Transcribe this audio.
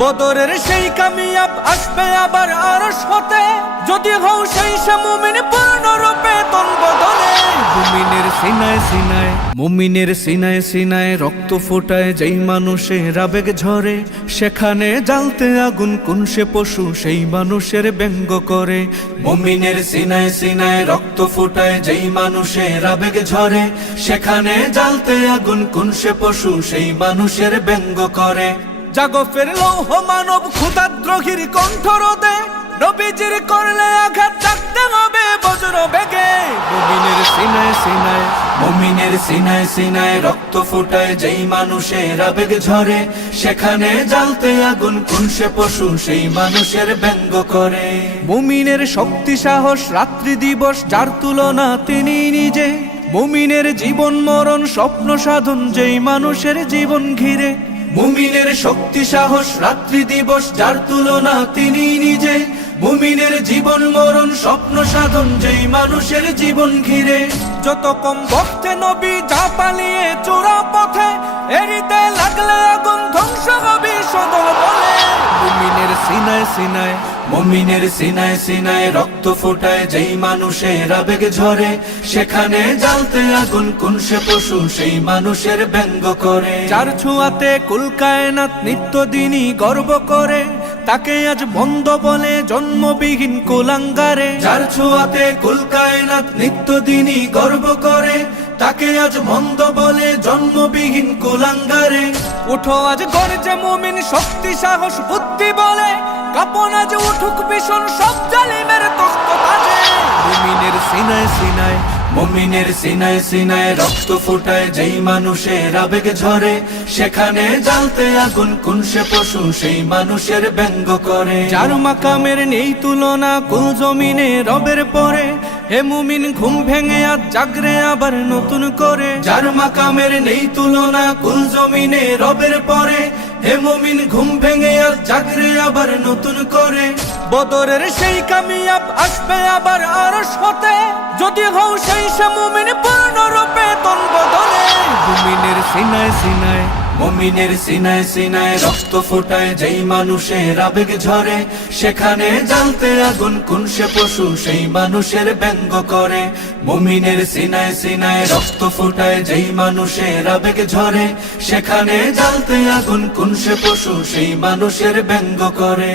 বদরের সেই কামিয়াব আসবে আবার আরশ হতে। যদি হও সেই সে মুমিন তন বদলে। মুমিনের সিনায় সিনায়, মুমিনের সিনায় সিনায় রক্ত ফোটায় যেই মানুষের আবেগ ঝরে, সেখানে জ্বালতে আগুন কোন সে পশু সেই মানুষের ব্যঙ্গ করে। মুমিনের সিনায় সিনায় রক্ত ফোটায় যেই মানুষের আবেগ ঝরে, সেখানে জ্বালতে আগুন কোন সে পশু সেই মানুষের ব্যঙ্গ করে। জাগো ফের লৌহ মানব ক্ষুদাদ্রোহীর কণ্ঠরোদে নবীজির করলে আঘাত থাকতে হবে বজ্র বেগে। মুমিনের সিনায় সিনায় মুমিনের সিনায় সিনায় রক্ত ফোটায় যেই মানুষের আবেগ ঝরে সেখানে জ্বালতে আগুন কোন সে পশু সেই মানুষের ব্যঙ্গ করে। মুমিনের শক্তি সাহস রাত্রি দিবস যার তুলনা তিনি নিজে। মুমিনের জীবন মরণ স্বপ্ন সাধন যেই মানুষের জীবন ঘিরে। মুমিনের শক্তি, সাহস, রাত্রি দিবস, যার তুলনা তিনি নিজে। মুমিনের জীবন মরণ, স্বপ্ন সাধন, যেই মানুষের জীবন ঘিরে। যত কম ভক্তে নবী যা পালিয়ে চোরা পথে, এরিতে লাগলে আগুন ধ্বংস হবে সদল বলে। মুমিনের সিনায় সিনায় মুমিনের সিনায় সিনায় রক্ত ফোটায় যেই মানুষের আবেগ ঝরে সেখানে জ্বালতে আগুন কোন সে পশু সেই মানুষের ব্যঙ্গ করে। যার ছোঁয়াতে কুলকায়নাত নিত্যদিনই গর্ব করে তাকে আজ বন্ধ বলে জন্মবিহীন কুলাঙ্গারে। যার ছোঁয়াতে কুলকায়নাত নিত্যদিনই গর্ব করে তাকে আজ মন্দ বলে জন্মবিহীন কুলাঙ্গারে। উঠো আজ গর্জে মুমিন শক্তি সাহস বুদ্ধি বলে কাপন আজ উঠুক ভীষণ সব জালিমের তখ্ত তাজে। মুমিনের সিনায় সিনায় মুমিনের সিনায় সিনায় রক্ত ফোটায় যেই মানুষের আবেগ ঝরে সেখানে জ্বালতে আগুন কোন সে পশু সেই মানুষের ব্যঙ্গ করে। যার মাকামের নেই তুলনা কুল জমিনে রবের পরে হে মুমিন ঘুম ভেঙে আজ জাগরে আবার নতুন করে। যার মাকামের নেই তুলনা কুল জমিনে রবের পরে হে মমিন ঘুম ভেঙে আর জাগরে আবার নতুন করে। বদরের সেই কামিয়াব আসবে আবার আরশ হতে। যদি হও সেই সে মুমিন পূর্ণরূপে তন বদলে। মুমিনের সিনায় সিনায় মুমিনের সিনায় সিনায় রক্ত ফোটায় যেই মানুষের আবেগ ঝরে, সেখানে জ্বলতে আগুন কোন সে পশু, সেই মানুষের ব্যঙ্গ করে। মুমিনের সিনায় সিনায় রক্ত ফোটায় যেই মানুষের আবেগ ঝরে, সেখানে জ্বলতে আগুন কোন সে পশু, সেই মানুষের ব্যঙ্গ করে।